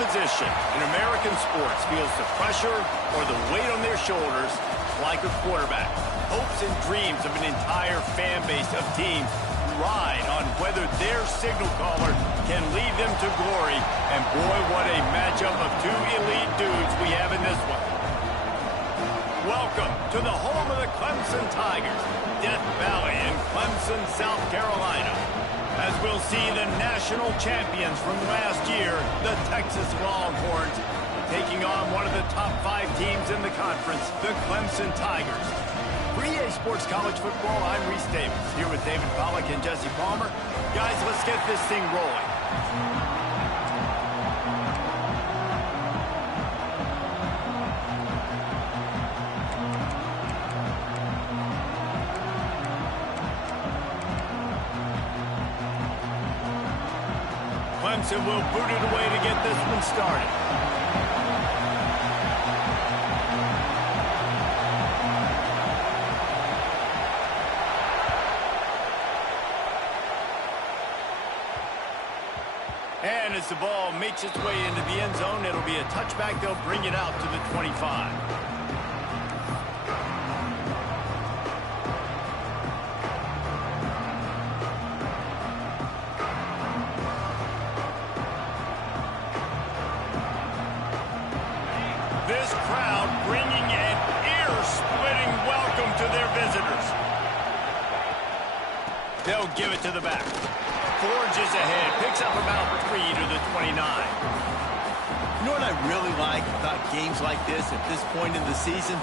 position in American sports feels the pressure or the weight on their shoulders like a quarterback. Hopes and dreams of an entire fan base of teams ride on whether their signal caller can lead them to glory. And boy, what a matchup of two elite dudes we have in this one. Welcome to the home of the Clemson Tigers, Death Valley in Clemson, South Carolina. As we'll see the national champions from last year, the Texas Longhorns, taking on one of the top 5 teams in the conference, the Clemson Tigers. For EA Sports College Football, I'm Reese Davis, here with David Pollack and Jesse Palmer. Guys, let's get this thing rolling. Clemson will boot it away to get this one started. And as the ball makes its way into the end zone, it'll be a touchback. They'll bring it out to the 25. This crowd bringing an ear-splitting welcome to their visitors. They'll give it to the back. Forges ahead, picks up about 3 to the 29. You know what I really like about games like this at this point in the season?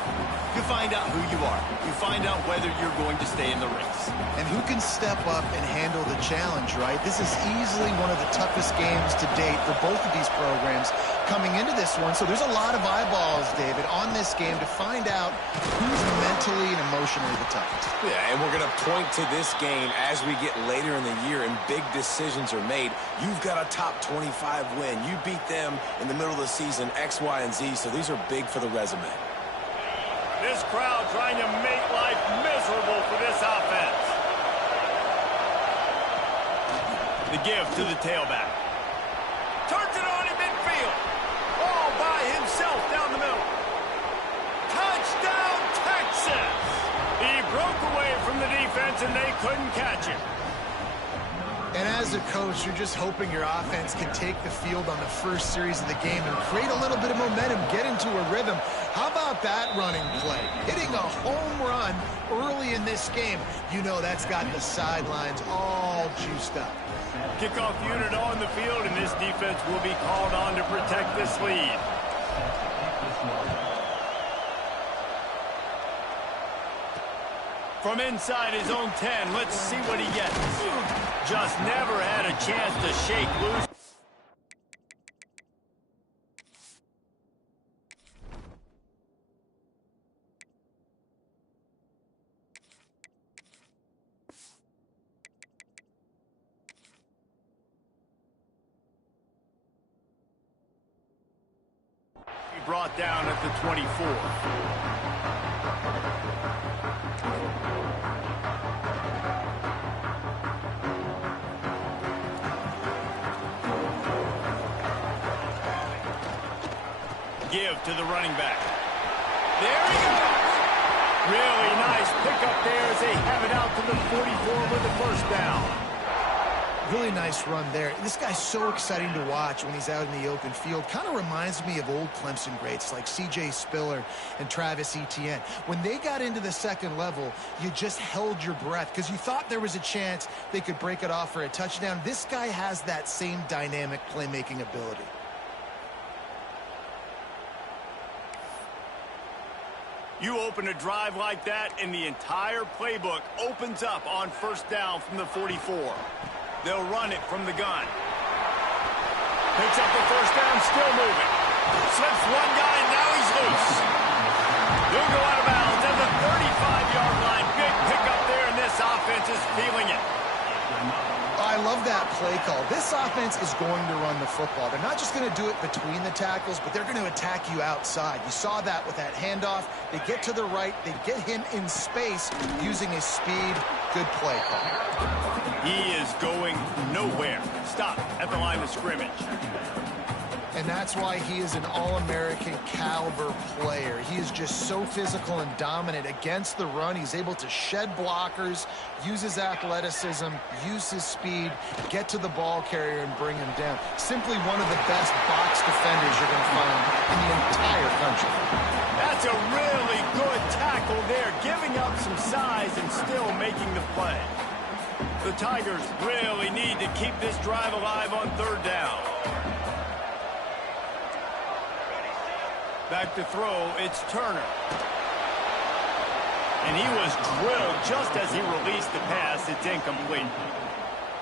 You find out who you are. You find out whether you're going to stay in the race. And who can step up and handle the challenge, right? This is easily one of the toughest games to date for both of these programs coming into this one. So there's a lot of eyeballs, David, on this game to find out who's mentally and emotionally the toughest. Yeah, and we're going to point to this game as we get later in the year and big decisions are made. You've got a top 25 win. You beat them in the middle of the season, X, Y, and Z, so these are big for the resume. This crowd trying to make life miserable for this offense. The give to the tailback. Turns it on in midfield. All by himself down the middle. Touchdown, Texas! He broke away from the defense and they couldn't catch him. And as a coach, you're just hoping your offense can take the field on the first series of the game and create a little bit of momentum, get into a rhythm. How about that running play? Hitting a home run early in this game. You know that's got the sidelines all juiced up. Kickoff unit on the field, and this defense will be called on to protect this lead. From inside his own 10, let's see what he gets. Just never had a chance to shake loose. He brought down at the 24. Give to the running back. There he goes. Really nice pickup there as they have it out to the 44 with the first down. Really nice run there. This guy's so exciting to watch when he's out in the open field. Kind of reminds me of old Clemson greats like C.J. Spiller and Travis Etienne. When they got into the second level, you just held your breath because you thought there was a chance they could break it off for a touchdown. This guy has that same dynamic playmaking ability. You open a drive like that, and the entire playbook opens up on first down from the 44. They'll run it from the gun. Picks up the first down, still moving. Slips one guy, and now he's loose. He'll go out of bounds at the 35-yard line. Big pickup there, and this offense is feeling it. I love that play call. This offense is going to run the football. They're not just going to do it between the tackles, but they're going to attack you outside. You saw that with that handoff. They get to the right. They get him in space using his speed. Good play call. He is going nowhere. Stop at the line of scrimmage. And that's why he is an All-American caliber player. He is just so physical and dominant against the run. He's able to shed blockers, use his athleticism, use his speed, get to the ball carrier and bring him down. Simply one of the best box defenders you're going to find in the entire country. That's a really good tackle there, giving up some size and still making the play. The Tigers really need to keep this drive alive on third down. Back to throw, it's Turner. And he was drilled just as he released the pass. It's incomplete.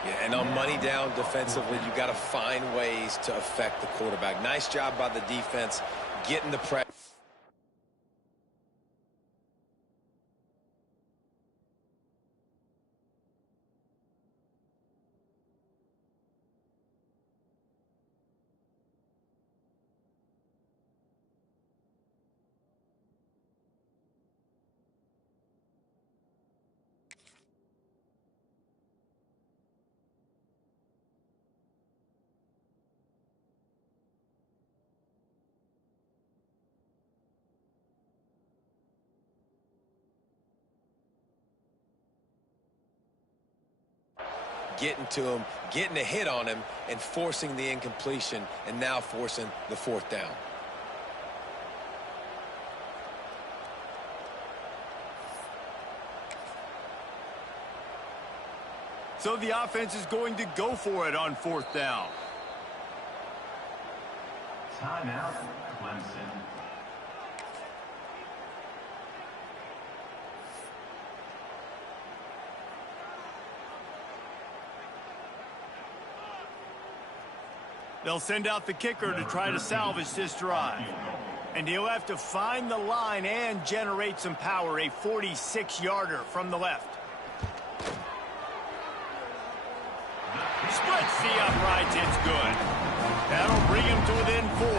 Yeah, and on money down defensively, you got to find ways to affect the quarterback. Nice job by the defense getting the pressure. Getting to him, getting a hit on him, and forcing the incompletion, and now forcing the fourth down. So the offense is going to go for it on fourth down. Timeout, Clemson. They'll send out the kicker to try to salvage this drive. And he'll have to find the line and generate some power, a 46-yarder from the left. Splits the uprights, it's good. That'll bring him to within 4.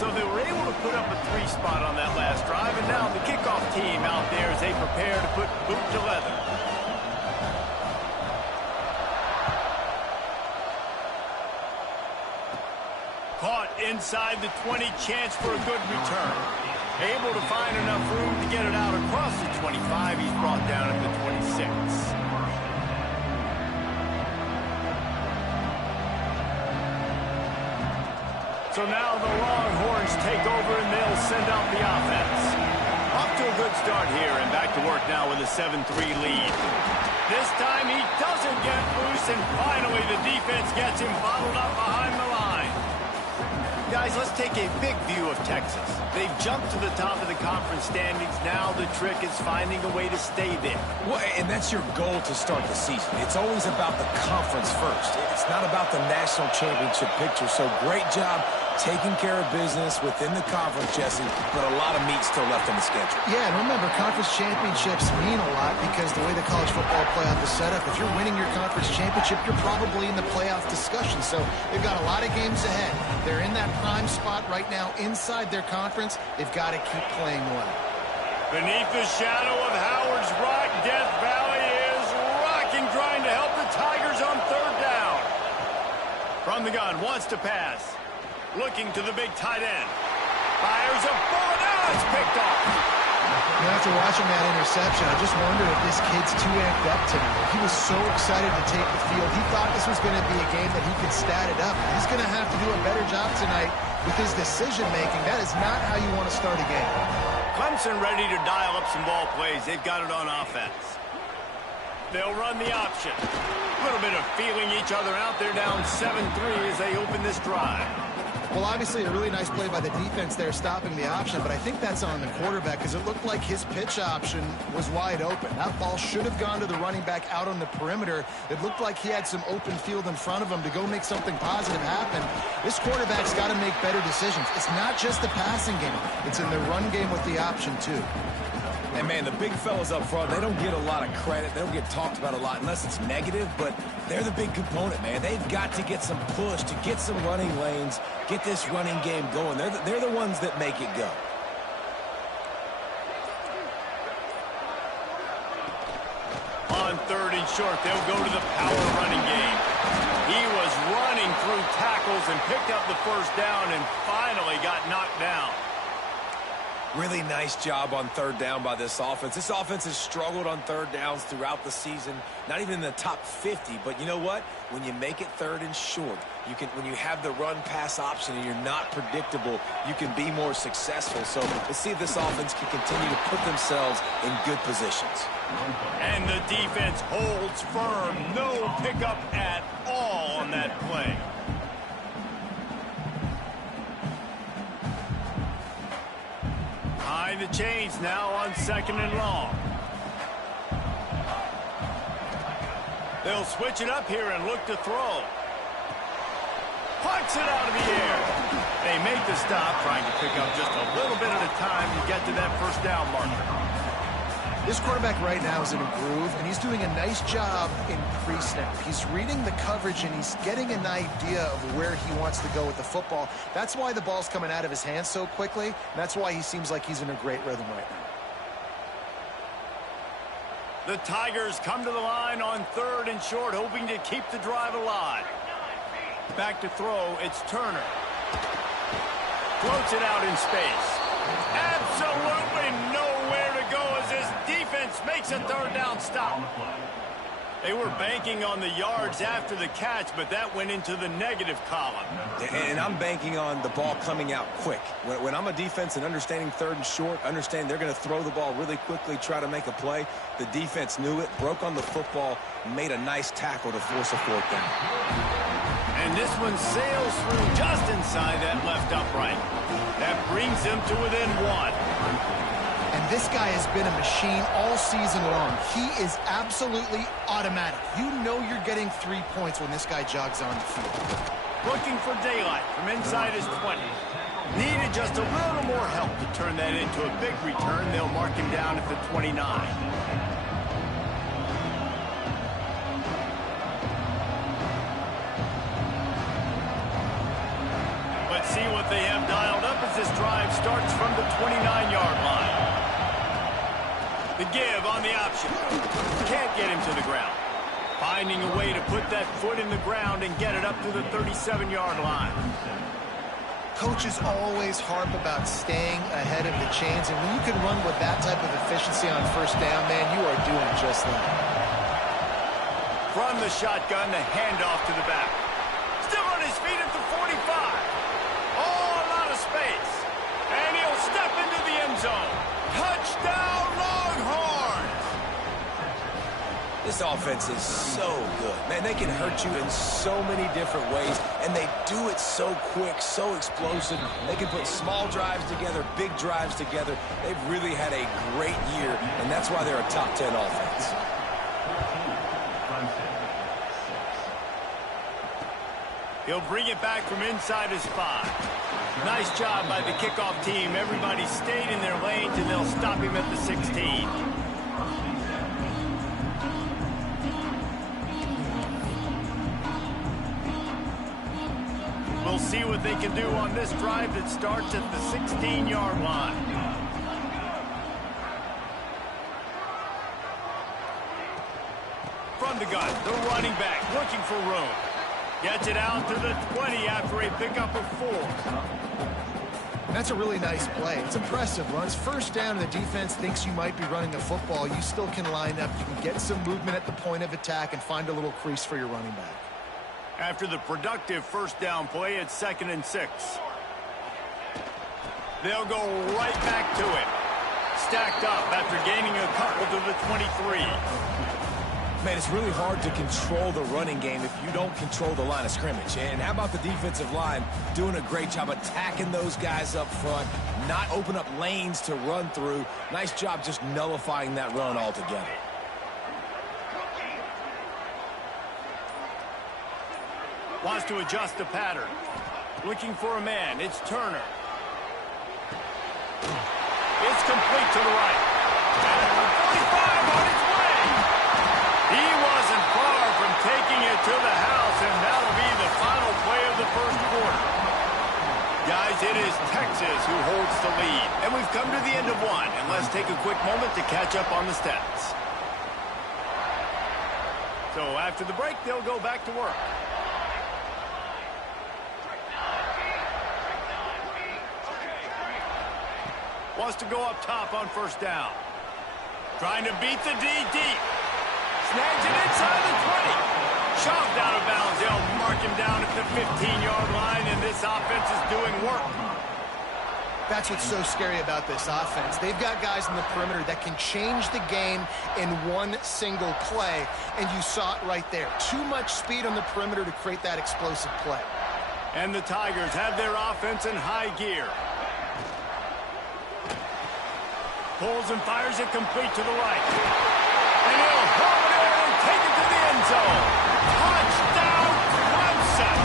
So they were able to put up a 3 spot on that last drive, and now the kickoff team out there as they prepare to put boot to leather. Caught inside the 20, chance for a good return. Able to find enough room to get it out across the 25. He's brought down at the 26. So now the Longhorns take over and they'll send out the offense. Off to a good start here and back to work now with a 7-3 lead. This time he doesn't get loose and finally the defense gets him bottled up behind the line. Guys, let's take a big view of Texas. They've jumped to the top of the conference standings. Now the trick is finding a way to stay there. Well, and that's your goal to start the season. It's always about the conference first. It's not about the national championship picture. So great job taking care of business within the conference, Jesse, but a lot of meat still left in the schedule. Yeah, and remember, conference championships mean a lot because the way the college football playoff is set up, if you're winning your conference championship, you're probably in the playoff discussion. So they've got a lot of games ahead. They're in that prime spot right now inside their conference. They've got to keep playing well. Beneath the shadow of Howard's Rock, Death Valley is rocking, trying to help the Tigers on third down. From the gun, wants to pass. Looking to the big tight end. Fires a bullet. Now it's picked off. After watching that interception, I just wonder if this kid's too amped up tonight. He was so excited to take the field. He thought this was going to be a game that he could stat it up. He's going to have to do a better job tonight with his decision-making. That is not how you want to start a game. Clemson ready to dial up some ball plays. They've got it on offense. They'll run the option. A little bit of feeling each other out. They're down 7-3 as they open this drive. Well, obviously, a really nice play by the defense there stopping the option, but I think that's on the quarterback because it looked like his pitch option was wide open. That ball should have gone to the running back out on the perimeter. It looked like he had some open field in front of him to go make something positive happen. This quarterback's got to make better decisions. It's not just the passing game. It's in the run game with the option, too. And, man, the big fellas up front, they don't get a lot of credit. They don't get talked about a lot unless it's negative, but they're the big component, man. They've got to get some push, to get some running lanes, get this running game going. They're the ones that make it go. On 3rd and short, they'll go to the power running game. He was running through tackles and picked up the first down and finally got knocked down. Really nice job on 3rd down by this offense. This offense has struggled on 3rd downs throughout the season. Not even in the top 50, but you know what? When you make it 3rd and short, when you have the run-pass option and you're not predictable, you can be more successful. So let's see if this offense can continue to put themselves in good positions. And the defense holds firm. No pickup at all on that play. Behind the chains now on 2nd and long. They'll switch it up here and look to throw. Puts it out of the air. They make the stop, trying to pick up just a little bit at a time to get to that first down marker. This quarterback right now is in a groove, and he's doing a nice job in pre-snap. He's reading the coverage, and he's getting an idea of where he wants to go with the football. That's why the ball's coming out of his hands so quickly, and that's why he seems like he's in a great rhythm right now. The Tigers come to the line on 3rd and short, hoping to keep the drive alive. Back to throw, it's Turner. Floats it out in space. Absolutely nowhere to go as this defense makes a 3rd down stop. They were banking on the yards after the catch, but that went into the negative column. And I'm banking on the ball coming out quick. When I'm a defense and understanding 3rd and short, understand they're going to throw the ball really quickly, try to make a play. The defense knew it, broke on the football, made a nice tackle to force a 4th down. And this one sails through just inside that left upright. That brings them to within 1. And this guy has been a machine all season long. He is absolutely automatic. You know you're getting 3 points when this guy jogs on the field. Looking for daylight from inside his 20. Needed just a little more help to turn that into a big return. They'll mark him down at the 29. Let's see what they have dialed up as this drive starts from the 29-yard line. The give on the option. Can't get him to the ground. Finding a way to put that foot in the ground and get it up to the 37-yard line. Coaches always harp about staying ahead of the chains, and when you can run with that type of efficiency on 1st down, man, you are doing just that. From the shotgun, the handoff to the back. Still on his feet at the 45. Oh, a lot of space. And he'll step into the end zone. Touchdown, Longhorns! This offense is so good. Man, they can hurt you in so many different ways, and they do it so quick, so explosive. They can put small drives together, big drives together. They've really had a great year, and that's why they're a top 10 offense. He'll bring it back from inside his 5. Nice job by the kickoff team. Everybody stayed in their lanes, and they'll stop him at the 16. We'll see what they can do on this drive that starts at the 16-yard line. From the gun, the running back looking for room. Gets it out to the 20 after a pickup of 4. That's a really nice play. It's impressive. Runs 1st down and the defense thinks you might be running the football. You still can line up. You can get some movement at the point of attack and find a little crease for your running back. After the productive 1st down play, it's 2nd and 6. They'll go right back to it. Stacked up after gaining a couple to the 23. Man, it's really hard to control the running game if you don't control the line of scrimmage. And how about the defensive line doing a great job attacking those guys up front, not open up lanes to run through. Nice job just nullifying that run altogether. Wants to adjust the pattern. Looking for a man. It's Turner. It's complete to the right. At the 45 on its way. He wasn't far from taking it to the house, and that'll be the final play of the 1st quarter. Guys, it is Texas who holds the lead, and we've come to the end of 1, and let's take a quick moment to catch up on the stats. So after the break, they'll go back to work. Wants to go up top on first down. Trying to beat the D deep. Snags it inside the 20. Shoved out of bounds. They'll mark him down at the 15-yard line, and this offense is doing work. That's what's so scary about this offense. They've got guys in the perimeter that can change the game in one single play, and you saw it right there. Too much speed on the perimeter to create that explosive play. And the Tigers have their offense in high gear. Pulls and fires it complete to the right. And he'll hold it and take it to the end zone. Touchdown, Clemson!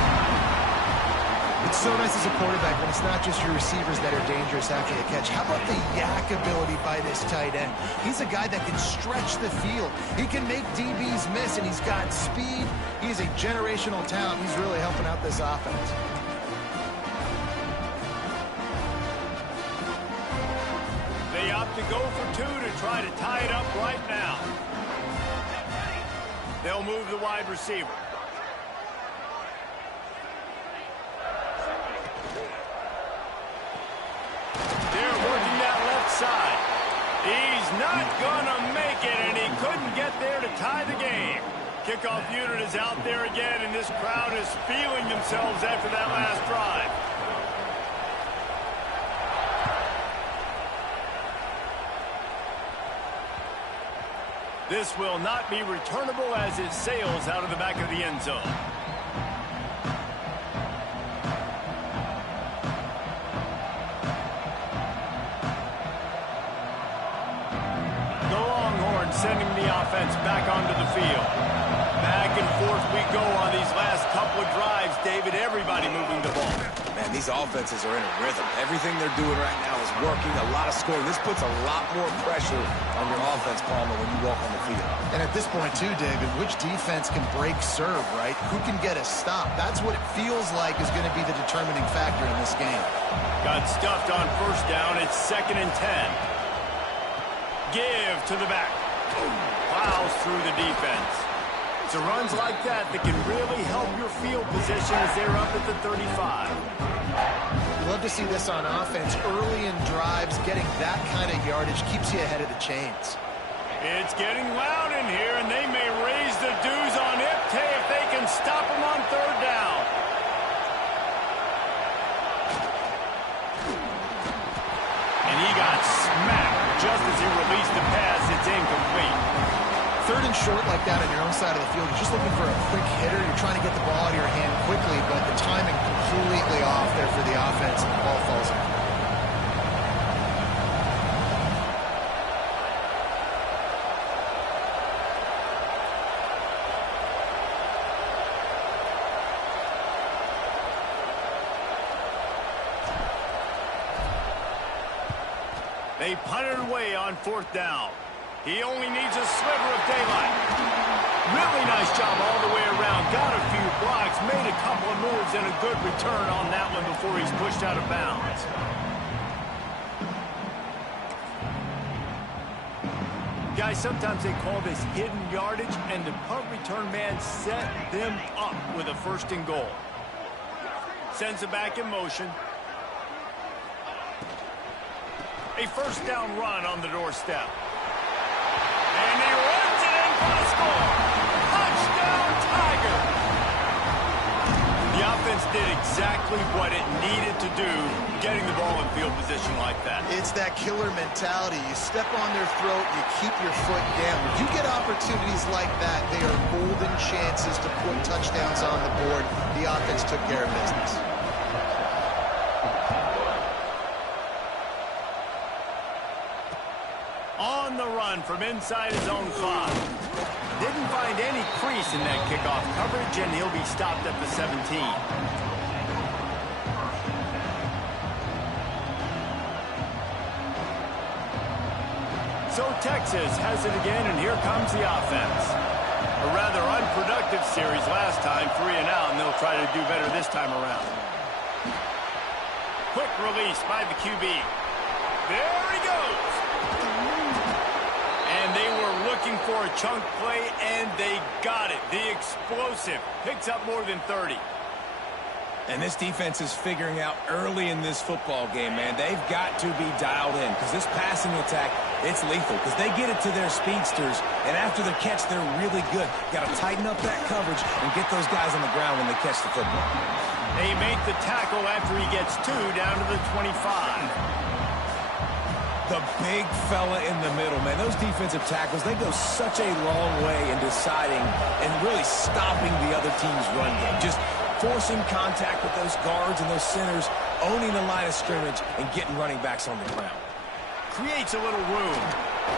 It's so nice as a quarterback when it's not just your receivers that are dangerous after the catch. How about the yak ability by this tight end? He's a guy that can stretch the field. He can make DBs miss, and he's got speed. He's a generational talent. He's really helping out this offense. They opt to go for two to try to tie it up right now. They'll move the wide receiver. They're working that left side. He's not gonna make it, and he couldn't get there to tie the game. Kickoff unit is out there again, and this crowd is feeling themselves after that last drive. This will not be returnable as it sails out of the back of the end zone. The Longhorns sending the offense back onto the field. Back and forth we go on these last couple of drives, David. Everybody moving the ball. Man, these offenses are in a rhythm. Everything they're doing right now is working. A lot of scoring. This puts a lot more pressure on your offense, Palmer, when you walk on the field. And at this point, too, David, which defense can break serve, right? Who can get a stop? That's what it feels like is going to be the determining factor in this game. Got stuffed on first down. It's 2nd and 10. Give to the back. Plows through the defense. It's runs like that that can really help your field position as they're up at the 35. You love to see this on offense. Early in drives, getting that kind of yardage keeps you ahead of the chains. It's getting loud in here, and they may raise the dues on Ipte if they can stop him on 3rd down. And he got smacked just as he released the pass. It's incomplete. 3rd and short like that on your own side of the field. You're just looking for a quick hitter. You're trying to get the ball out of your hand quickly, but the timing completely off there for the offense, and the ball falls out. They punted away on 4th down. He only needs a sliver of daylight. Really nice job all the way around. Got a few blocks, made a couple of moves, and a good return on that one before he's pushed out of bounds. Guys, sometimes they call this hidden yardage, and the punt return man set them up with a 1st and goal. Sends it back in motion. A 1st down run on the doorstep. And he runs it in for the score. Touchdown, Tiger. The offense did exactly what it needed to do, getting the ball in field position like that. It's that killer mentality. You step on their throat, you keep your foot down. When you get opportunities like that, they are golden chances to put touchdowns on the board. The offense took care of business. On the run from inside his own 5. Didn't find any crease in that kickoff coverage, and he'll be stopped at the 17. So Texas has it again, and here comes the offense. A rather unproductive series last time, 3 and out, and they'll try to do better this time around. Quick release by the QB. There he goes. And And they were looking for a chunk play, and they got it. The explosive picks up more than 30. And this defense is figuring out early in this football game, man. They've got to be dialed in because this passing attack, it's lethal because they get it to their speedsters, and after the catch, they're really good. Got to tighten up that coverage and get those guys on the ground when they catch the football. They make the tackle after he gets 2 down to the 25. The big fella in the middle, man. Those defensive tackles, they go such a long way in deciding and really stopping the other team's run game. Just forcing contact with those guards and those centers, owning the line of scrimmage, and getting running backs on the ground. Creates a little room.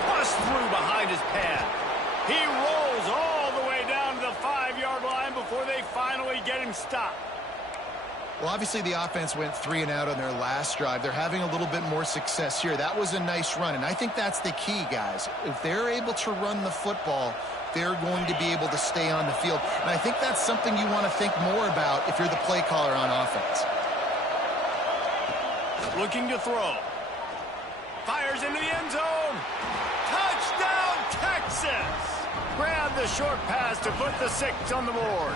Busts through behind his pad. He rolls all the way down to the 5-yard line before they finally get him stopped. Well, obviously the offense went 3 and out on their last drive. They're having a little bit more success here. That was a nice run, and I think that's the key, guys. If they're able to run the football, they're going to be able to stay on the field. And I think that's something you want to think more about if you're the play caller on offense. Looking to throw. Fires into the end zone. Touchdown, Texas! Grab the short pass to put the 6 on the board.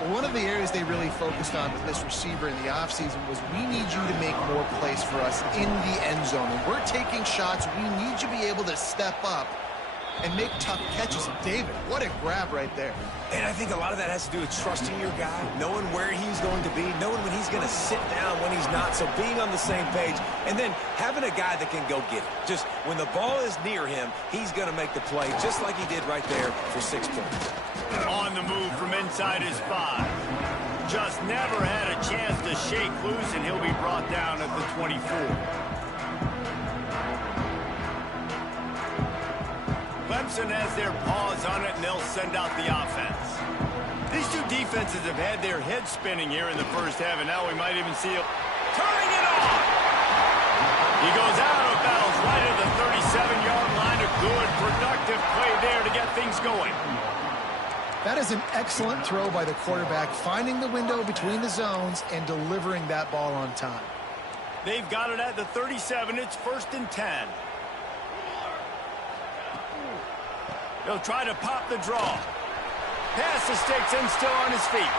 Well, one of the areas they really focused on with this receiver in the offseason was we need you to make more plays for us in the end zone. When we're taking shots, we need you to be able to step up and make tough catches. David, what a grab right there. And I think a lot of that has to do with trusting your guy, knowing where he's going to be, knowing when he's going to sit down, when he's not, so being on the same page, and then having a guy that can go get it. Just when the ball is near him, he's going to make the play, just like he did right there for 6 points. On the move from inside his 5. Just never had a chance to shake loose, and he'll be brought down at the 24. Clemson has their paws on it, and they'll send out the offense. These two defenses have had their heads spinning here in the first half, and now we might even see it. Turning it on! He goes out of bounds right at the 37-yard line. A good, productive play there to get things going. That is an excellent throw by the quarterback, finding the window between the zones and delivering that ball on time. They've got it at the 37. It's 1st and 10. He'll try to pop the draw. Pass the sticks and still on his feet.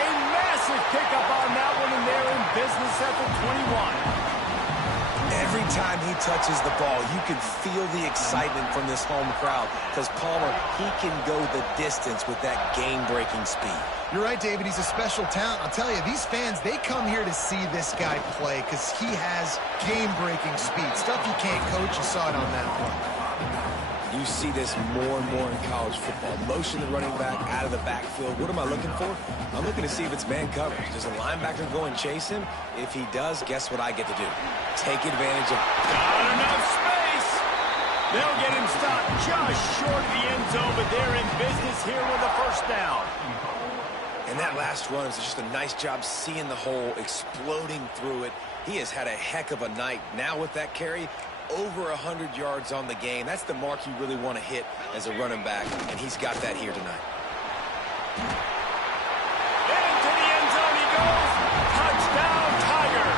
A massive pickup on that one, and they're in business at the 21. Every time he touches the ball, you can feel the excitement from this home crowd because Palmer, he can go the distance with that game-breaking speed. You're right, David. He's a special talent. I'll tell you, these fans, they come here to see this guy play because he has game-breaking speed. Stuff you can't coach. You saw it on that play. You see this more and more in college football. Motion the running back out of the backfield. What am I looking for? I'm looking to see if it's man coverage. Does a linebacker go and chase him? If he does, guess what I get to do? Take advantage of... Not enough space. They'll get him stopped just short of the end zone, but they're in business here with a 1st down. And that last run is just a nice job seeing the hole, exploding through it. He has had a heck of a night. Now with that carry, over 100 yards on the game. That's the mark you really want to hit as a running back, and he's got that here tonight. Into the end zone he goes. Touchdown, Tiger.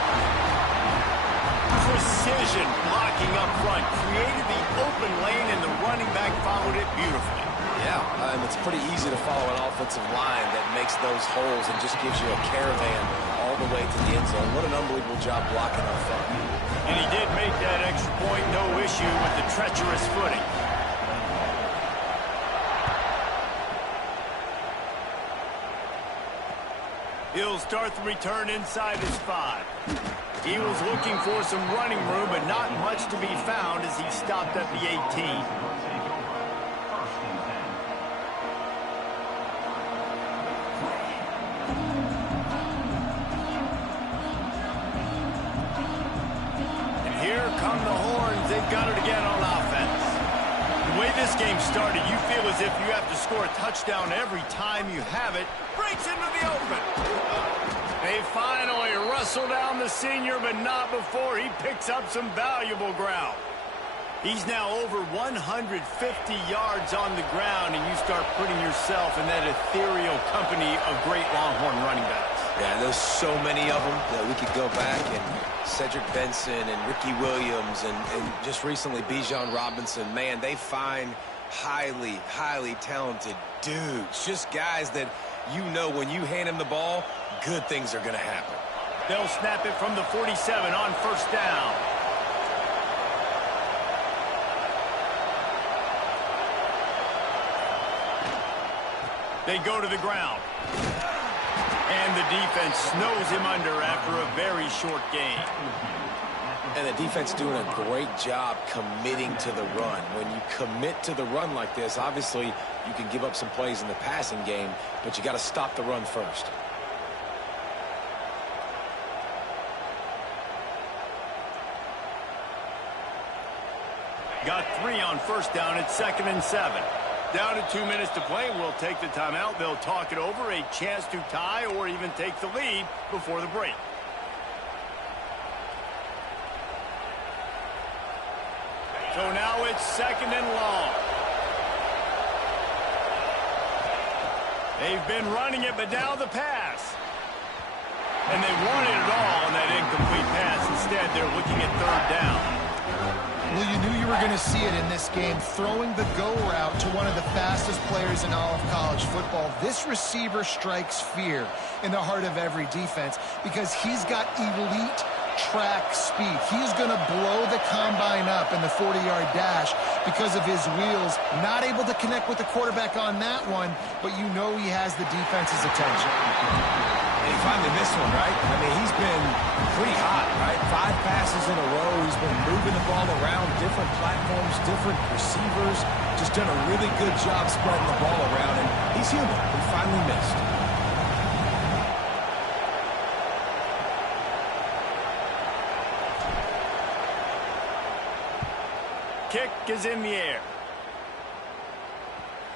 Precision blocking up front. Created the open lane, and the running back followed it beautifully. Yeah, it's pretty easy to follow an offensive line that makes those holes and just gives you a caravan all the way to the end zone. What an unbelievable job blocking up front. And he did make that extra point, no issue with the treacherous footing. He'll start the return inside his 5. He was looking for some running room, but not much to be found as he stopped at the 18. Come the horns, they've got it again on offense. The way this game started, you feel as if you have to score a touchdown every time you have it. Breaks into the open. They finally wrestle down the senior, but not before he picks up some valuable ground. He's now over 150 yards on the ground, and you start putting yourself in that ethereal company of great Longhorn running backs. Yeah, there's so many of them that we could go back, and Cedric Benson and Ricky Williams and just recently Bijan Robinson. Man, they find highly, highly talented dudes. Just guys that you know when you hand them the ball, good things are going to happen. They'll snap it from the 47 on first down. They go to the ground. And the defense snows him under after a very short game. And the defense doing a great job committing to the run. When you commit to the run like this, obviously you can give up some plays in the passing game, but you got to stop the run first. Got 3 on first down at 2nd and 7. Down to 2 minutes to play. We'll take the timeout. They'll talk it over, a chance to tie or even take the lead before the break. So now it's 2nd and long. They've been running it, but now the pass. And they wanted it all on that incomplete pass. Instead, they're looking at 3rd down. Well, you knew you were going to see it in this game, throwing the go route to one of the fastest players in all of college football. This receiver strikes fear in the heart of every defense because he's got elite track speed. He's going to blow the combine up in the 40-yard dash because of his wheels. Not able to connect with the quarterback on that one, but you know he has the defense's attention. And he finally missed one, right? I mean, he's been pretty hot, right? 5 passes in a row. He's been moving the ball around different platforms, different receivers. Just done a really good job spreading the ball around, and he's human. He finally missed. Kick is in the air.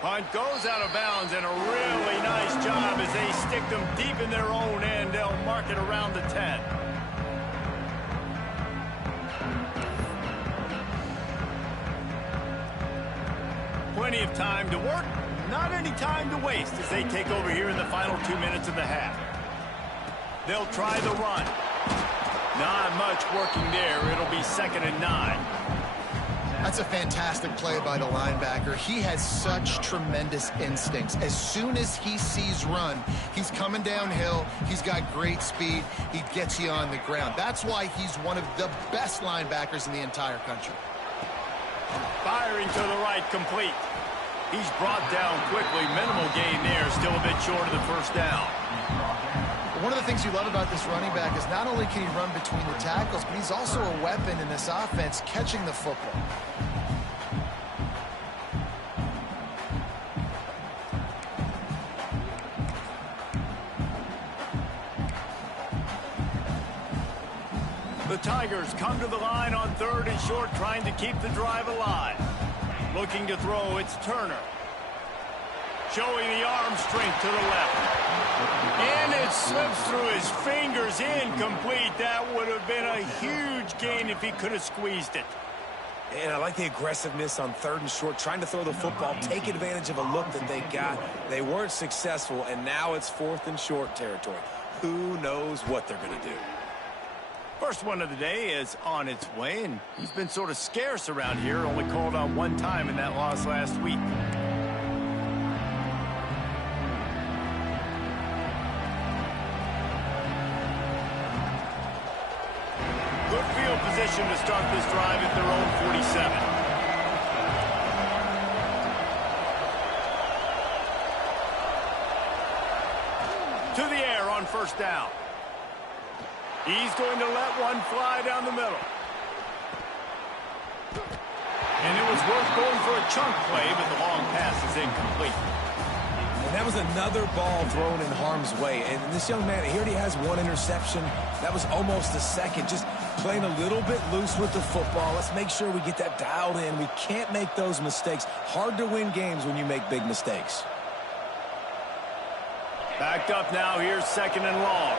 Punt goes out of bounds, and a really nice job as they stick them deep in their own end. They'll mark it around the 10. Plenty of time to work, not any time to waste as they take over here in the final 2 minutes of the half. They'll try the run. Not much working there. It'll be 2nd and 9. That's a fantastic play by the linebacker. He has such tremendous instincts. As soon as he sees run, he's coming downhill. He's got great speed. He gets you on the ground. That's why he's one of the best linebackers in the entire country. Firing to the right, complete. He's brought down quickly. Minimal gain there. Still a bit short of the first down. One of the things you love about this running back is not only can he run between the tackles, but he's also a weapon in this offense catching the football. The Tigers come to the line on 3rd and short, trying to keep the drive alive. Looking to throw, it's Turner. Showing the arm strength to the left. And it slips through his fingers, incomplete. That would have been a huge gain if he could have squeezed it. And I like the aggressiveness on 3rd and short, trying to throw the football, take advantage of a look that they got. They weren't successful, and now it's 4th and short territory. Who knows what they're going to do? First one of the day is on its way, and he's been sort of scarce around here, only called on 1 time in that loss last week. Good field position to start this drive at their own 47. To the air on first down. He's going to let one fly down the middle. And it was worth going for a chunk play, but the long pass is incomplete. And that was another ball thrown in harm's way. And this young man, he already has 1 interception. That was almost a second. Just playing a little bit loose with the football. Let's make sure we get that dialed in. We can't make those mistakes. Hard to win games when you make big mistakes. Backed up now. Here's 2nd and long.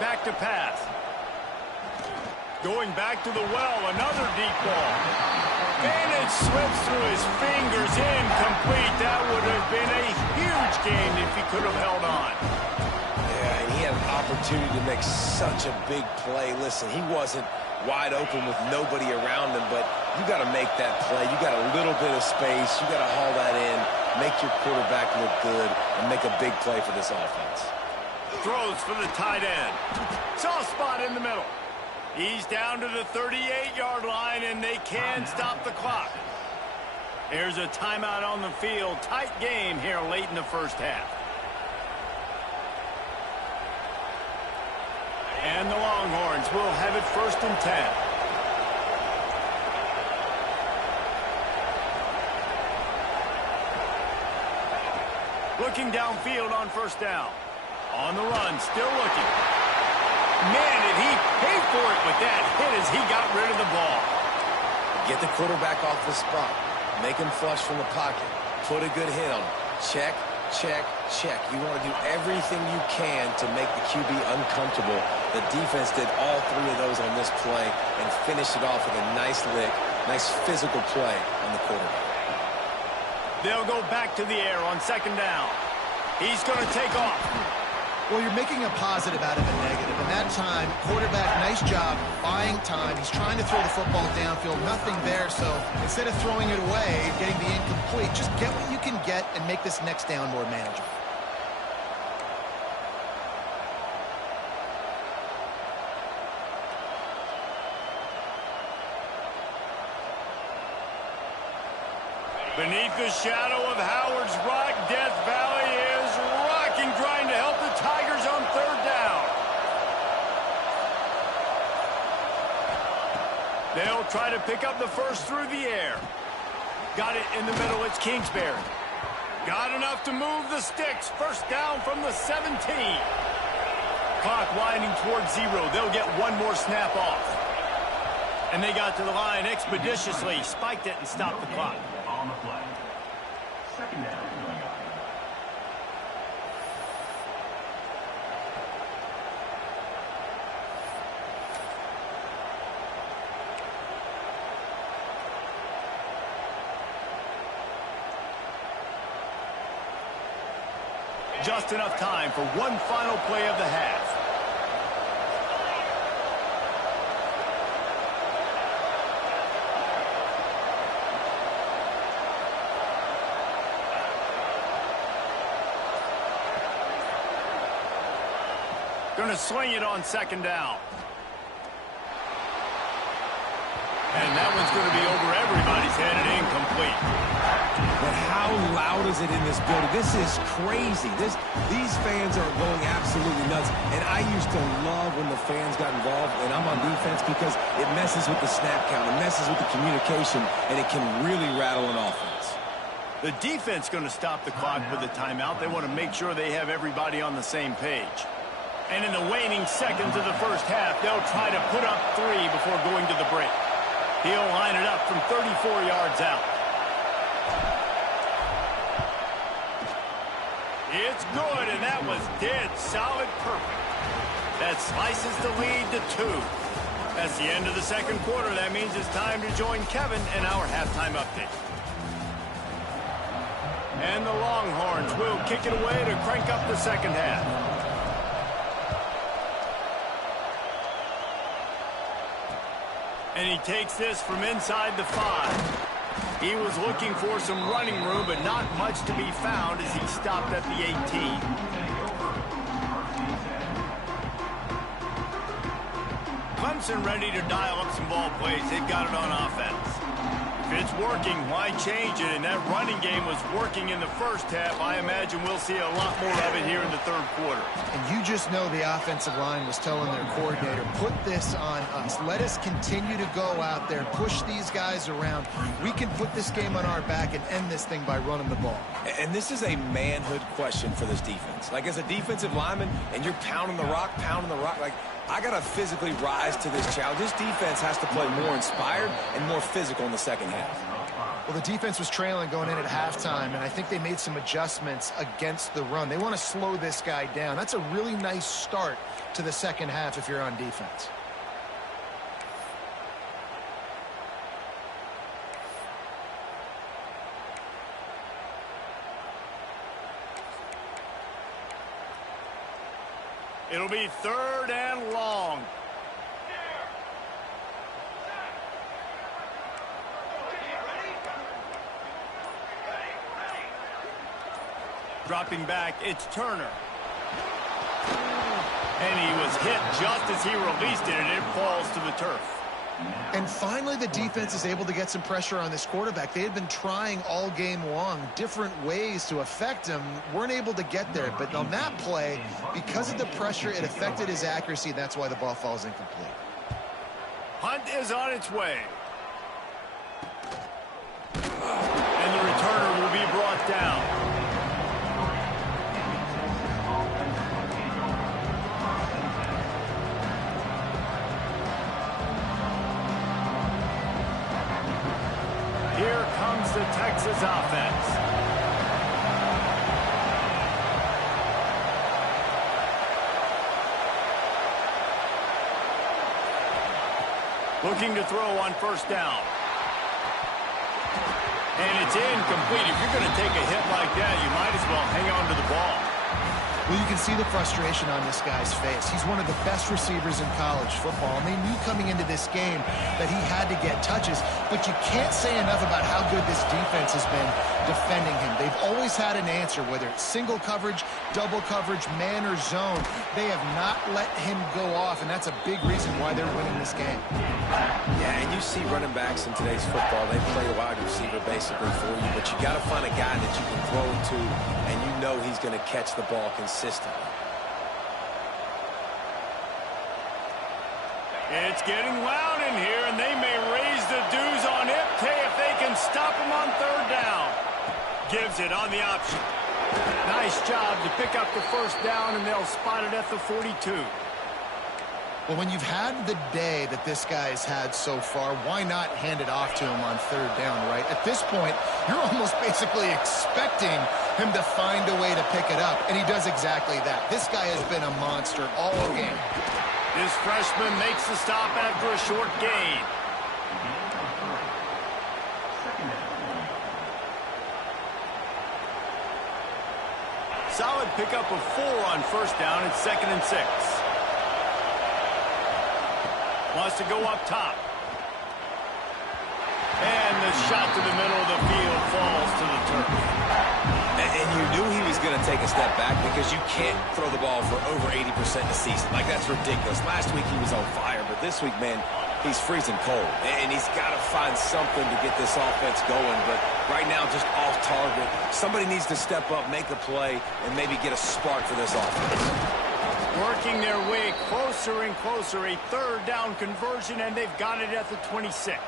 Back to pass. Going back to the well, another deep ball. And it slips through his fingers, incomplete. That would have been a huge gain if he could have held on. Yeah, and he had an opportunity to make such a big play. Listen, he wasn't wide open with nobody around him, but you got to make that play. You got a little bit of space. You got to haul that in, make your quarterback look good, and make a big play for this offense. Throws for the tight end. Soft spot in the middle. He's down to the 38-yard line, and they can stop the clock. Here's a timeout on the field. Tight game here late in the first half. And the Longhorns will have it 1st and 10. Looking downfield on 1st down. On the run, still looking. Man, did he pay for it with that hit as he got rid of the ball. Get the quarterback off the spot. Make him flush from the pocket. Put a good hit on him. Check, check, check. You want to do everything you can to make the QB uncomfortable. The defense did all 3 of those on this play and finished it off with a nice lick, nice physical play on the quarterback. They'll go back to the air on 2nd down. He's going to take off. Well, you're making a positive out of a negative. And that time, quarterback, nice job, buying time. He's trying to throw the football downfield, nothing there. So instead of throwing it away, getting the incomplete, just get what you can get and make this next down more manageable. Beneath the shadow of Howard's Rock, Death Valley is rocking, trying to help the Tigers on 3rd down. They'll try to pick up the first through the air. Got it in the middle, it's Kingsbury. Got enough to move the sticks. 1st down from the 17. Clock winding towards 0. They'll get one more snap off. And they got to the line expeditiously, spiked it and stopped the clock. On the play. 2nd down. Just enough time for one final play of the half. Going to swing it on 2nd down. And that one's going to be over everybody's head and incomplete. But how loud is it in this building? This is crazy. These fans are going absolutely nuts. And I used to love when the fans got involved, and I'm on defense, because it messes with the snap count, it messes with the communication, and it can really rattle an offense. The defense going to stop the clock with a timeout. They want to make sure they have everybody on the same page. And in the waning seconds of the first half, they'll try to put up 3 before going to the break. He'll line it up from 34 yards out. It's good, and that was dead solid perfect. That slices the lead to 2. That's the end of the 2nd quarter. That means it's time to join Kevin in our halftime update. And the Longhorns will kick it away to crank up the 2nd half. And he takes this from inside the 5. He was looking for some running room, but not much to be found as he stopped at the 18. Clemson ready to dial up some ball plays. They've got it on offense. If it's working, why change it? And that running game was working in the first half. I imagine we'll see a lot more of it here in the 3rd quarter. And you just know the offensive line was telling their coordinator, put this on us. Let us continue to go out there, push these guys around. We can put this game on our back and end this thing by running the ball. And this is a manhood question for this defense. Like, as a defensive lineman, and you're pounding the rock, like, I got to physically rise to this challenge. This defense has to play more inspired and more physical in the 2nd half. Well, the defense was trailing going in at halftime, and I think they made some adjustments against the run. They want to slow this guy down. That's a really nice start to the 2nd half if you're on defense. It'll be 3rd and long. Dropping back, it's Turner. And he was hit just as he released it, and it falls to the turf. And finally, the defense is able to get some pressure on this quarterback. They had been trying all game long different ways to affect him. Weren't able to get there. But on that play, because of the pressure, it affected his accuracy. That's why the ball falls incomplete. Hunt is on its way. And the returner will be brought down. Here comes the Texas offense. Looking to throw on 1st down. And it's incomplete. If you're going to take a hit like that, you might as well hang on to the ball. Well, you can see the frustration on this guy's face. He's one of the best receivers in college football, and they knew coming into this game that he had to get touches, but you can't say enough about how good this defense has been defending him. They've always had an answer, whether it's single coverage, double coverage, man or zone. They have not let him go off, and that's a big reason why they're winning this game. Yeah, and you see running backs in today's football, they play a wide receiver basically for you, but you got to find a guy that you can throw it to, and you know he's going to catch the ball consistently. It's getting loud in here, and they may raise the dues on Ipke if they can stop him on 3rd down. Gives it on the option. Nice job to pick up the 1st down, and they'll spot it at the 42. Well, when you've had the day that this guy's had so far, why not hand it off to him on 3rd down, right? At this point, you're almost basically expecting him to find a way to pick it up, and he does exactly that. This guy has been a monster all game. This freshman makes the stop after a short gain. Solid pickup of 4 on 1st down. It's 2nd and 6. Wants to go up top. And the shot to the middle of the field falls to the turf. And you knew he was going to take a step back because you can't throw the ball for over 80% of the season. Like, that's ridiculous. Last week he was on fire, but this week, man, he's freezing cold. And he's got to find something to get this offense going. But right now, just off target. Somebody needs to step up, make a play, and maybe get a spark for this offense. Working their way closer and closer. A 3rd down conversion, and they've got it at the 26.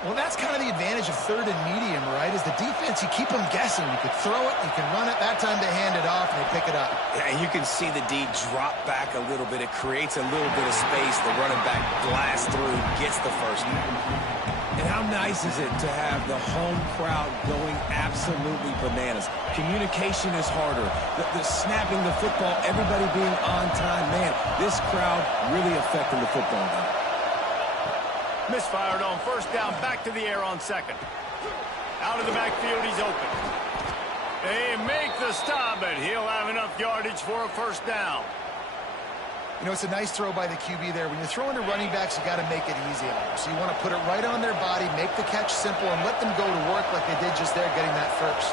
Well, that's kind of the advantage of 3rd and medium, right? Is the defense, you keep them guessing. You could throw it, you can run it. That time they hand it off, and they pick it up. Yeah, and you can see the D drop back a little bit. It creates a little bit of space. The running back blasts through, gets the 1st down. And how nice is it to have the home crowd going absolutely bananas? Communication is harder. The snapping the football, everybody being on time. Man, this crowd really affecting the football game. Misfired on 1st down, back to the air on 2nd. Out of the backfield, he's open. They make the stop, but he'll have enough yardage for a 1st down. You know, it's a nice throw by the QB there. When you're throwing to running backs, you got to make it easy on them. So you want to put it right on their body, make the catch simple, and let them go to work like they did just there, getting that 1st.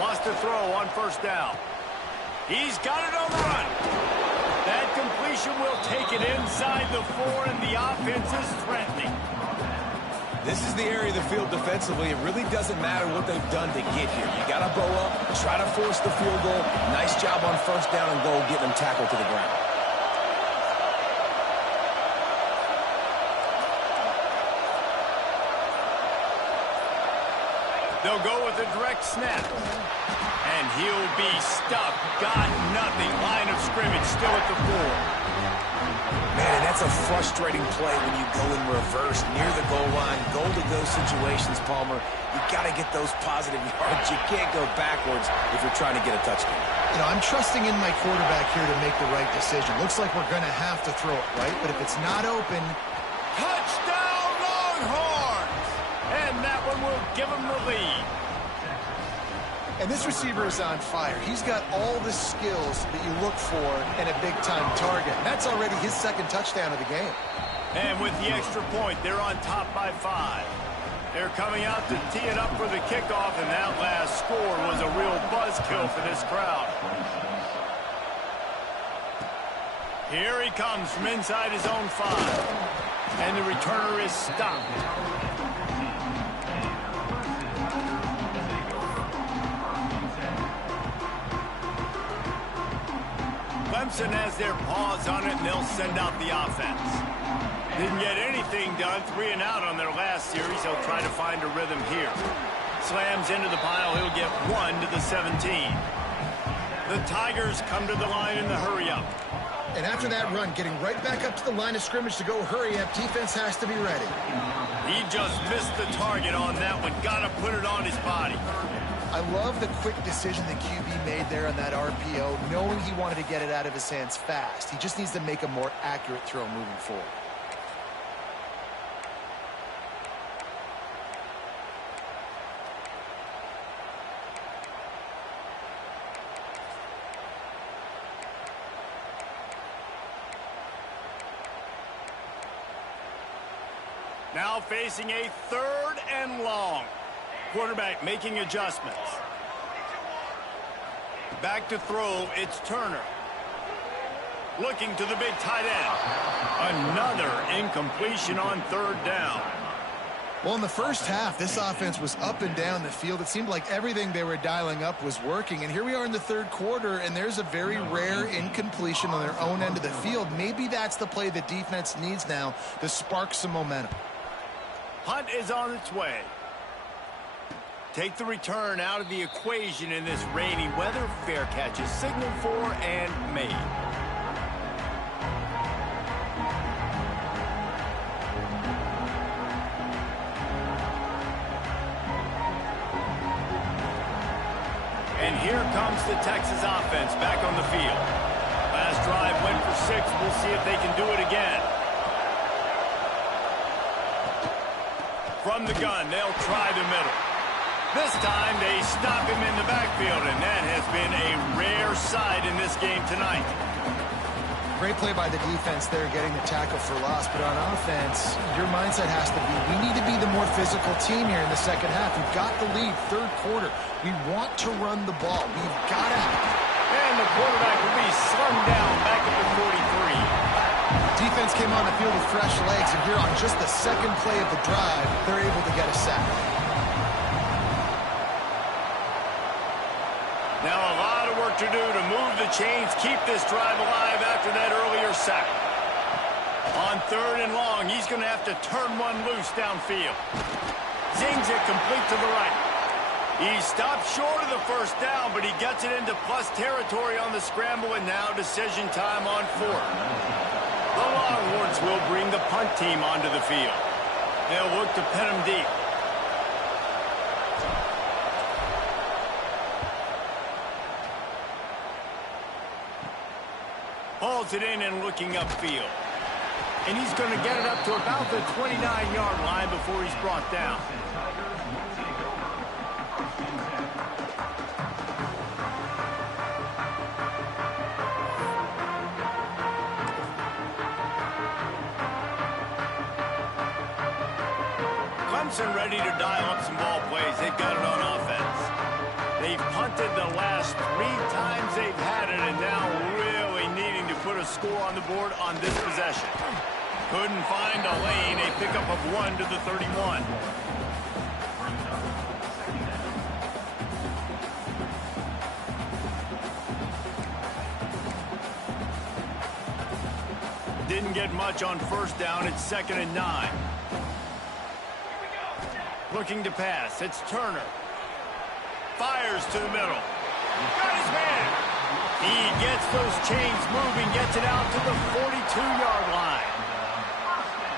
Wants to throw on 1st down. He's got it on the run. That completion will take it inside the 4, and the offense is threatening. This is the area of the field defensively. It really doesn't matter what they've done to get here. You got to bow up, try to force the field goal. Nice job on 1st down and goal, getting them tackled to the ground. They'll go with a direct snap. And he'll be stuffed. Got nothing. Line of scrimmage still at the 4. Man, that's a frustrating play when you go in reverse near the goal line. Goal-to-go situations, Palmer. You got to get those positive yards. You can't go backwards if you're trying to get a touchdown. You know, I'm trusting in my quarterback here to make the right decision. Looks like we're going to have to throw it, right? But if it's not open... Touchdown, Longhorns! And that one will give them the lead. And this receiver is on fire. He's got all the skills that you look for in a big-time target. And that's already his second touchdown of the game. And with the extra point, they're on top by 5. They're coming out to tee it up for the kickoff, and that last score was a real buzzkill for this crowd. Here he comes from inside his own 5. And the returner is stopped. Clemson has their paws on it, and they'll send out the offense. Didn't get anything done, 3 and out on their last series. He'll try to find a rhythm here. Slams into the pile. He'll get 1 to the 17. The Tigers come to the line in the hurry-up. And after that run, getting right back up to the line of scrimmage to go hurry-up, defense has to be ready. He just missed the target on that one. Got to put it on his body. I love the quick decision the QB made there on that RPO, knowing he wanted to get it out of his hands fast. He just needs to make a more accurate throw moving forward. Now facing a 3rd and long. Quarterback making adjustments. Back to throw, it's Turner. Looking to the big tight end. Another incompletion on 3rd down. Well, in the first half, this offense was up and down the field. It seemed like everything they were dialing up was working. And here we are in the 3rd quarter, and there's a very rare incompletion on their own end of the field. Maybe that's the play the defense needs now to spark some momentum. Hunt is on its way. Take the return out of the equation in this rainy weather. Fair catch is signaled for and made. And here comes the Texas offense back on the field. Last drive went for 6. We'll see if they can do it again. From the gun, they'll try the middle. This time, they stop him in the backfield, and that has been a rare sight in this game tonight. Great play by the defense there, getting the tackle for loss. But on offense, your mindset has to be, we need to be the more physical team here in the second half. We've got the lead, 3rd quarter. We want to run the ball. We've got to. And the quarterback will be slung down back at the 43. Defense came on the field with fresh legs, and here on just the 2nd play of the drive, they're able to get a sack. Now a lot of work to do to move the chains, keep this drive alive after that earlier sack. On 3rd and long, he's going to have to turn one loose downfield. Zings it complete to the right. He stopped short of the 1st down, but he gets it into plus territory on the scramble, and now decision time on 4th. The Longhorns will bring the punt team onto the field. They'll look to pin him deep. Hauls it in and looking upfield. And he's going to get it up to about the 29-yard line before he's brought down. Clemson ready to dial up some ball plays. They've got it on offense. They've punted the last 3 times they've had it, and now really needing to put a score on the board on this possession. Couldn't find a lane. A pickup of 1 to the 31. Didn't get much on 1st down. It's 2nd and 9. Looking to pass. It's Turner. Fires to the middle. Got his man. He gets those chains moving, gets it out to the 42-yard line.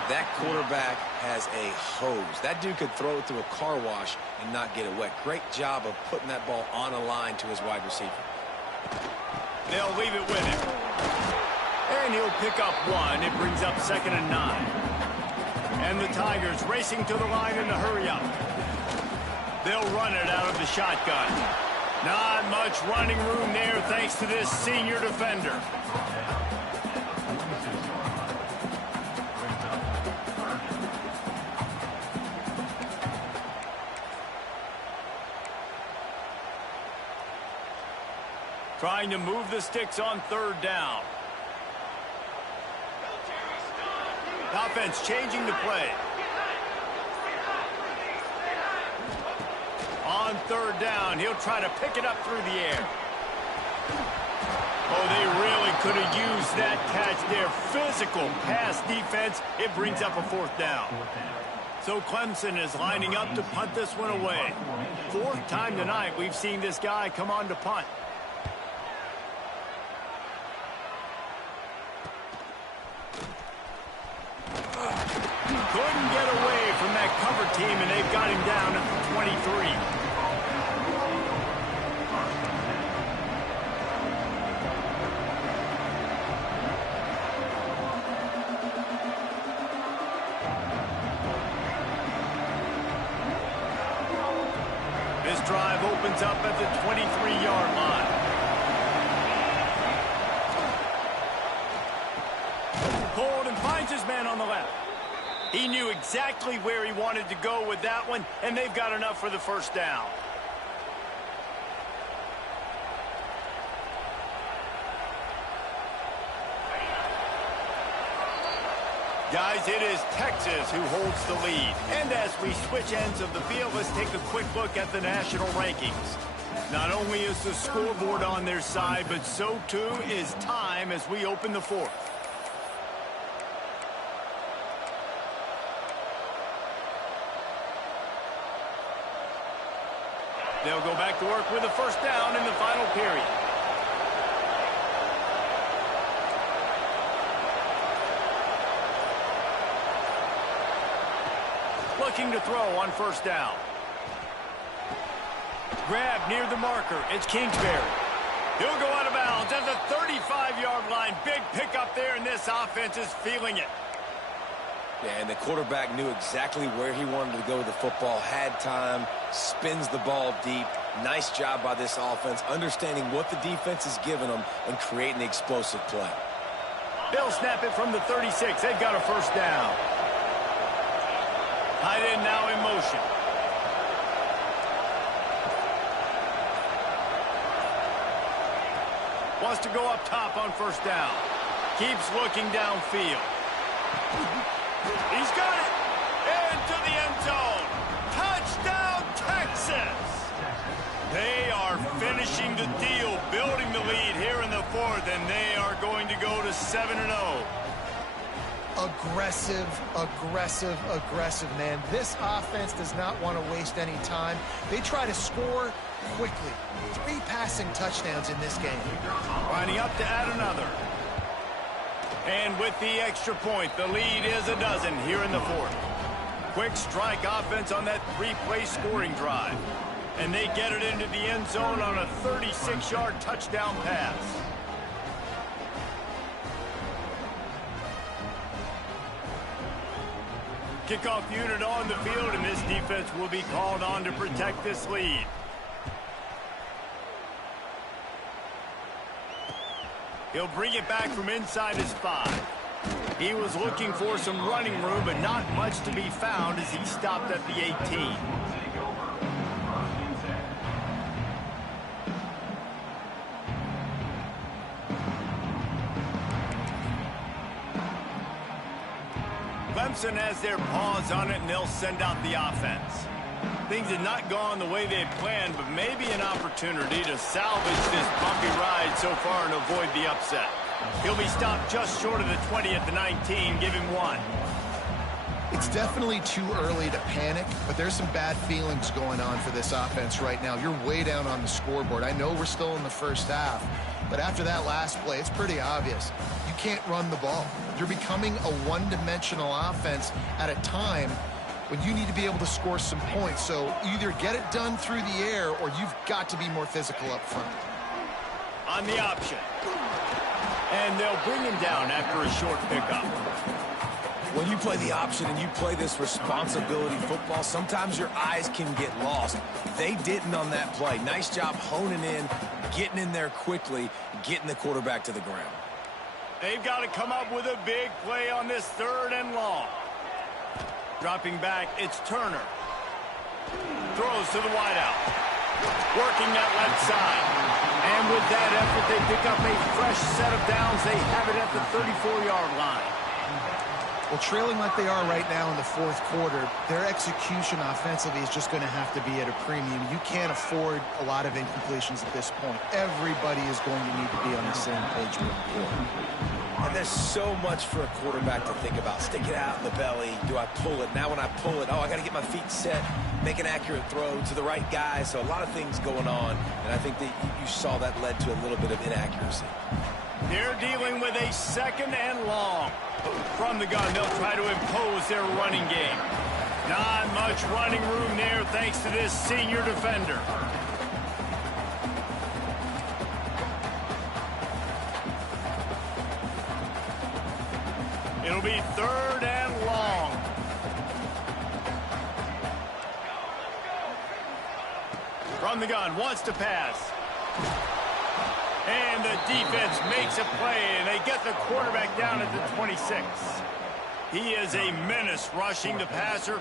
That quarterback has a hose. That dude could throw it through a car wash and not get it wet. Great job of putting that ball on a line to his wide receiver. They'll leave it with him. And he'll pick up 1. It brings up 2nd and 9. And the Tigers racing to the line in the hurry-up. They'll run it out of the shotgun. Not much running room there thanks to this senior defender. Trying to move the sticks on third down. Offense changing the play. On third down, he'll try to pick it up through the air. Oh, they really could have used that catch there. Physical pass defense. It brings up a fourth down. So Clemson is lining up to punt this one away. Fourth time tonight we've seen this guy come on to punt. Couldn't get away from that cover team, and they've got him down at the 23. This drive opens up at the 23-yard line. Pulled and finds his man on the left. He knew exactly where he wanted to go with that one, and they've got enough for the first down. Guys, it is Texas who holds the lead. And as we switch ends of the field, let's take a quick look at the national rankings. Not only is the scoreboard on their side, but so too is time as we open the fourth. They'll go back to work with a first down in the final period. Looking to throw on first down. Grab near the marker. It's Kingsbury. He'll go out of bounds at the 35-yard line. Big pickup there, and this offense is feeling it. Yeah, and the quarterback knew exactly where he wanted to go with the football, had time, spins the ball deep. Nice job by this offense, understanding what the defense is giving them and creating the explosive play. They'll snap it from the 36. They've got a first down. Tight end now in motion. Wants to go up top on first down. Keeps looking downfield. He's got it. Into the end zone. Touchdown, Texas. They are finishing the deal, building the lead here in the fourth, and they are going to go to 7-0. Aggressive, aggressive, aggressive, man. This offense does not want to waste any time. They try to score quickly. 3 passing touchdowns in this game. Lining up to add another. And with the extra point, the lead is a dozen here in the fourth. Quick strike offense on that 3-play scoring drive. And they get it into the end zone on a 36-yard touchdown pass. Kickoff unit on the field, and this defense will be called on to protect this lead. He'll bring it back from inside his 5. He was looking for some running room, but not much to be found as he stopped at the 18. Clemson has their paws on it, and they'll send out the offense. Things have not gone the way they had planned, but maybe an opportunity to salvage this bumpy ride so far and avoid the upset. He'll be stopped just short of the 20 at the 19. Give him 1. It's definitely too early to panic, but there's some bad feelings going on for this offense right now. You're way down on the scoreboard. I know we're still in the first half, but after that last play, it's pretty obvious. You can't run the ball. You're becoming a one-dimensional offense at a time when you need to be able to score some points. So either get it done through the air or you've got to be more physical up front. On the option. And they'll bring him down after a short pickup. When you play the option and you play this responsibility football, sometimes your eyes can get lost. They didn't on that play. Nice job honing in, getting in there quickly, getting the quarterback to the ground. They've got to come up with a big play on this 3rd and long. Dropping back, it's Turner. Throws to the wideout. Working that left side. And with that effort, they pick up a fresh set of downs. They have it at the 34-yard line. Well, trailing like they are right now in the 4th quarter, their execution offensively is just going to have to be at a premium. You can't afford a lot of incompletions at this point. Everybody is going to need to be on the same page with the board. And there's so much for a quarterback to think about. Stick it out in the belly. Do I pull it? Now when I pull it, I got to get my feet set, make an accurate throw to the right guy. So a lot of things going on, and I think that you saw that led to a little bit of inaccuracy. They're dealing with a 2nd and long. From the gun, they'll try to impose their running game. Not much running room there thanks to this senior defender. It'll be 3rd and long. From the gun, wants to pass. And the defense makes a play, and they get the quarterback down at the 26. He is a menace rushing the passer.